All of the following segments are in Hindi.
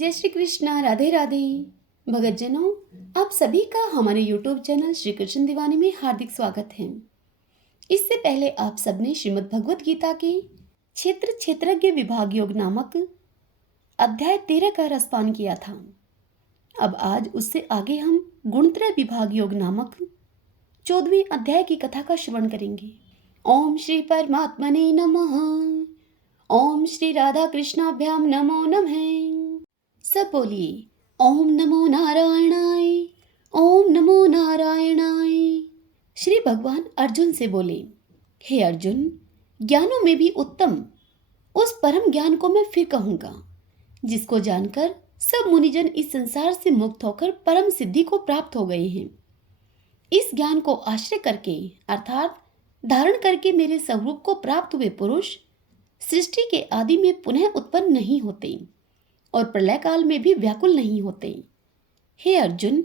जय श्री कृष्णा। राधे राधे। भगतजनों, आप सभी का हमारे YouTube चैनल श्री कृष्ण दीवानी में हार्दिक स्वागत है। इससे पहले आप सबने श्रीमद् भगवत गीता के क्षेत्र क्षेत्रज्ञ विभाग योग नामक अध्याय 13 का रसपान किया था। अब आज उससे आगे हम गुणत्रय विभाग योग नामक 14वें अध्याय की कथा का श्रवण करेंगे। ओम श्री परमात्मने नमः। ओम श्री राधा कृष्णाभ्याम नमो नमः। सब बोलिए ओम नमो नारायणाय, ओम नमो नारायणाय। श्री भगवान अर्जुन से बोले, हे अर्जुन, ज्ञानों में भी उत्तम उस परम ज्ञान को मैं फिर कहूंगा जिसको जानकर सब मुनिजन इस संसार से मुक्त होकर परम सिद्धि को प्राप्त हो गए हैं। इस ज्ञान को आश्रय करके अर्थात धारण करके मेरे स्वरूप को प्राप्त हुए पुरुष सृष्टि के आदि में पुनः उत्पन्न नहीं होते और प्रलय काल में भी व्याकुल नहीं होते। हे अर्जुन,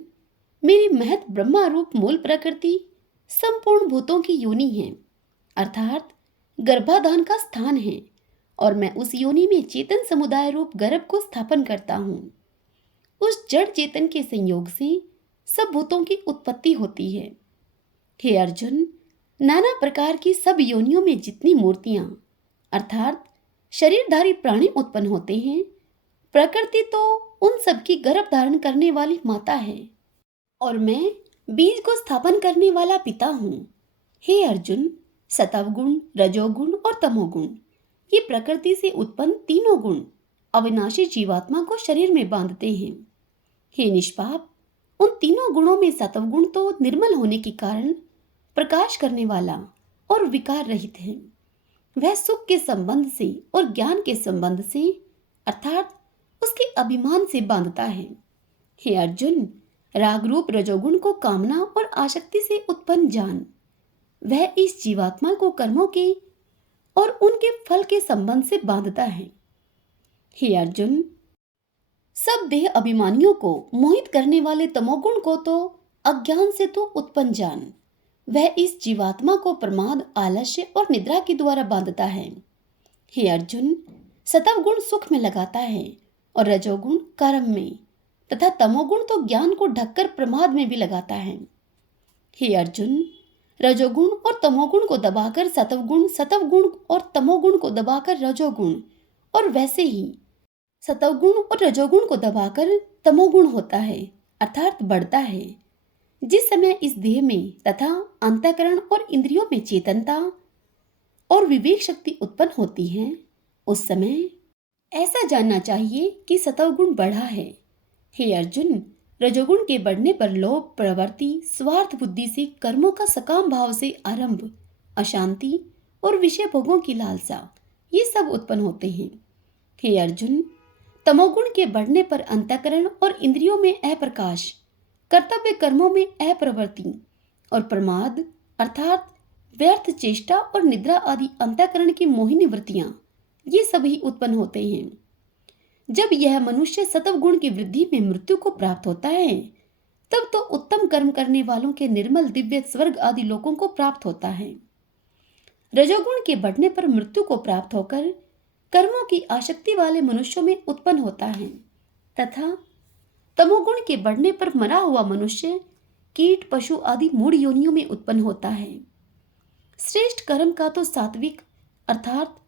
मेरी महत ब्रह्मा रूप मूल प्रकृति संपूर्ण भूतों की योनि है, अर्थात गर्भाधान का स्थान है, और मैं उस योनि में चेतन समुदाय रूप गर्भ को स्थापन करता हूँ। उस जड़ चेतन के संयोग से सब भूतों की उत्पत्ति होती है। हे अर्जुन, नाना प्रकार की सब योनियों में जितनी मूर्तियां अर्थात शरीरधारी प्राणी उत्पन्न होते हैं, प्रकृति तो उन सब की गर्भ धारण करने वाली माता है और मैं बीज को स्थापन करने वाला पिता हूँ। हे अर्जुन, सतवगुण, रजोगुण और तमोगुण ये प्रकृति से उत्पन्न तीनों गुण अविनाशी जीवात्मा को शरीर में बांधते हैं। हे निष्पाप, उन तीनों गुणों में सतवगुण तो निर्मल होने के कारण प्रकाश करने वाला और विकार रहित है। वह सुख के संबंध से और ज्ञान के संबंध से अर्थात उसके अभिमान से बांधता है। हे अर्जुन, राग रूप रजोगुण को कामना और आसक्ति से उत्पन्न जान। वह इस जीवात्मा को कर्मों के और उनके फल के संबंध से बांधता है। हे अर्जुन, सब देह अभिमानियों को मोहित करने वाले तमोगुण को तो अज्ञान से तो उत्पन्न जान। वह इस जीवात्मा को प्रमाद, आलस्य और निद्रा के द्वारा बांधता है। हे अर्जुन, सतवगुण सुख में लगाता है और रजोगुण कर्म में तथा तमोगुण तो ज्ञान को ढककर प्रमाद में भी लगाता है। हे अर्जुन, रजोगुण और तमोगुण को दबाकर सतवगुण, सतवगुण और तमोगुण को दबाकर रजोगुण, और वैसे ही सतवगुण और रजोगुण को दबाकर तमोगुण होता है अर्थात बढ़ता है। जिस समय इस देह में तथा अंतःकरण और इंद्रियों में चेतनता और विवेक शक्ति उत्पन्न होती है, उस समय ऐसा जानना चाहिए कि सतवगुण बढ़ा है। हे अर्जुन, रजोगुण के बढ़ने पर लोभ, प्रवृत्ति, स्वार्थ बुद्धि से कर्मों का सकाम भाव से आरंभ, अशांति और विषय भोगों की लालसा ये सब उत्पन्न होते हैं। हे अर्जुन, तमोगुण के बढ़ने पर अंतःकरण और इंद्रियों में अप्रकाश, कर्तव्य कर्मों में अप्रवृत्ति और प्रमाद अर्थात व्यर्थ चेष्टा और निद्रा आदि अंतःकरण की मोहिनी वृत्तियां ये सभी उत्पन्न होते हैं। जब यह मनुष्य सतव गुण की वृद्धि में मृत्यु को प्राप्त होता है, तब तो उत्तम कर्म करने वालों के निर्मल दिव्य स्वर्ग आदि लोकों को प्राप्त होता है। रजोगुण के बढ़ने पर मृत्यु को प्राप्त होकर कर्मों की आसक्ति वाले मनुष्यों में उत्पन्न होता है तथा तमोगुण के बढ़ने पर मरा हुआ मनुष्य कीट, पशु आदि मूढ़ योनियों में उत्पन्न होता है। श्रेष्ठ कर्म का तो सात्विक अर्थात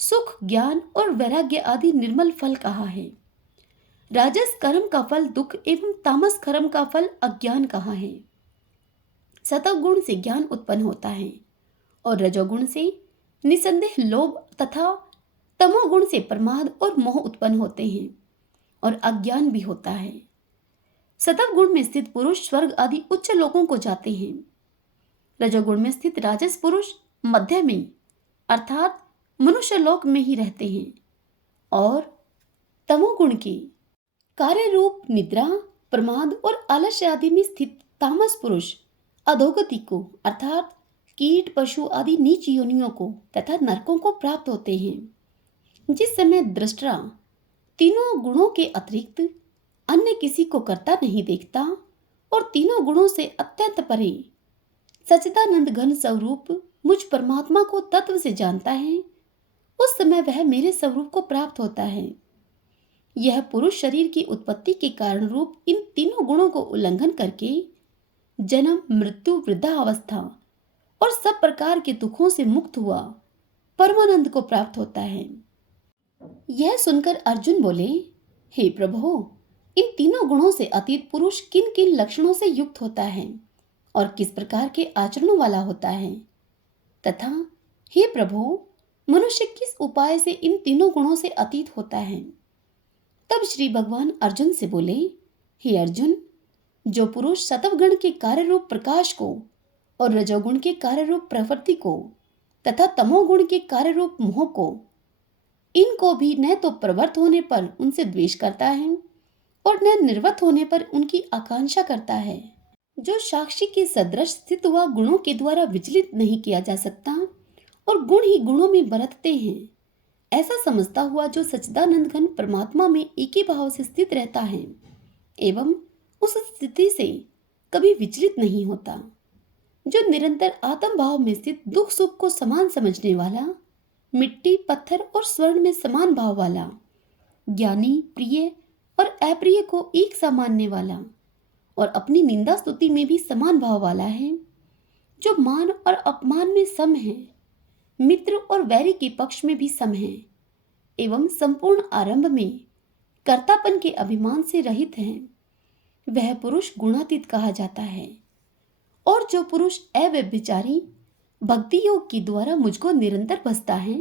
सुख, ज्ञान और वैराग्य आदि निर्मल फल कहा है। राजस कर्म का फल दुख एवं तामस कर्म का फल अज्ञान कहा है। सतव गुण से ज्ञान उत्पन्न होता है और रजोगुण से निसंदेह लोभ तथा तमोगुण से प्रमाद और मोह उत्पन्न होते हैं और अज्ञान भी होता है। सतव गुण में स्थित पुरुष स्वर्ग आदि उच्च लोकों को जाते हैं। रजोगुण में स्थित राजस पुरुष मध्य में अर्थात मनुष्य लोक में ही रहते हैं और तमोगुण की कार्य रूप निद्रा, प्रमाद और आलस्य आदि में स्थित तामस पुरुष अधोगति को अर्थात कीट, पशु आदि नीच योनियों को तथा नरकों को प्राप्त होते हैं। जिस समय दृष्टा तीनों गुणों के अतिरिक्त अन्य किसी को करता नहीं देखता और तीनों गुणों से अत्यंत परे सच्चिदानंद घन स्वरूप मुझ परमात्मा को तत्व से जानता है, उस समय वह मेरे स्वरूप को प्राप्त होता है। यह पुरुष शरीर की उत्पत्ति के कारण रूप इन तीनों गुणों को उल्लंघन करके जन्म, मृत्यु, वृद्धावस्था और सब प्रकार के दुखों से मुक्त हुआ परमानंद को प्राप्त होता है। यह सुनकर अर्जुन बोले, हे प्रभु, इन तीनों गुणों से अतीत पुरुष किन किन लक्षणों से युक्त होता है और किस प्रकार के आचरणों वाला होता है, तथा हे प्रभु, मनुष्य किस उपाय से इन तीनों गुणों से अतीत होता है। तब श्री भगवान अर्जुन से बोले, हे अर्जुन, जो पुरुष सत्वगुण के कार्य रूप प्रकाश को और रजोगुण के कार्य रूप प्रवृत्ति को तथा तमोगुण के कार्य रूप मोह को, इनको भी न तो प्रवृत्त होने पर उनसे द्वेष करता है और न निर्वृत्त होने पर उनकी आकांक्षा करता है, जो साक्षी के सदृश स्थित हुआ गुणों के द्वारा विचलित नहीं किया जा सकता और गुण ही गुणों में बरतते हैं, ऐसा समझता हुआ जो सच्चिदानंद घन परमात्मा में एक ही भाव से स्थित रहता है एवं उस स्थिति से कभी विचलित नहीं होता, जो निरंतर आत्म भाव में स्थित दुख सुख को समान समझने वाला, मिट्टी, पत्थर और स्वर्ण में समान भाव वाला, ज्ञानी, प्रिय और अप्रिय को एक सा मानने वाला और अपनी निंदा स्तुति में भी समान भाव वाला है, जो मान और अपमान में सम है, मित्र और वैरी के पक्ष में भी सम है एवं संपूर्ण आरंभ में कर्तापन के अभिमान से रहित है, वह पुरुष गुणातीत कहा जाता है। और जो पुरुष अव्यभिचारी भक्ति योग के द्वारा मुझको निरंतर भजता है,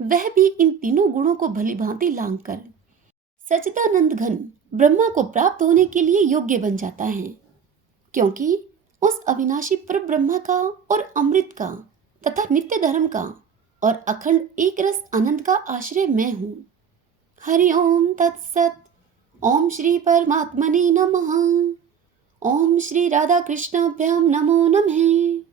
वह भी इन तीनों गुणों को भली भांति लांघ कर सच्चिदानंद घन ब्रह्मा को प्राप्त होने के लिए योग्य बन जाता है, क्योंकि उस अविनाशी पर ब्रह्मा का और अमृत का तथा नित्य धर्म का और अखंड एक रस आनंद का आश्रय मैं हूँ। हरि ओम तत्सत। ओम श्री परमात्मने नमः। ओम श्री राधा कृष्णाभ्याम नमो नमः।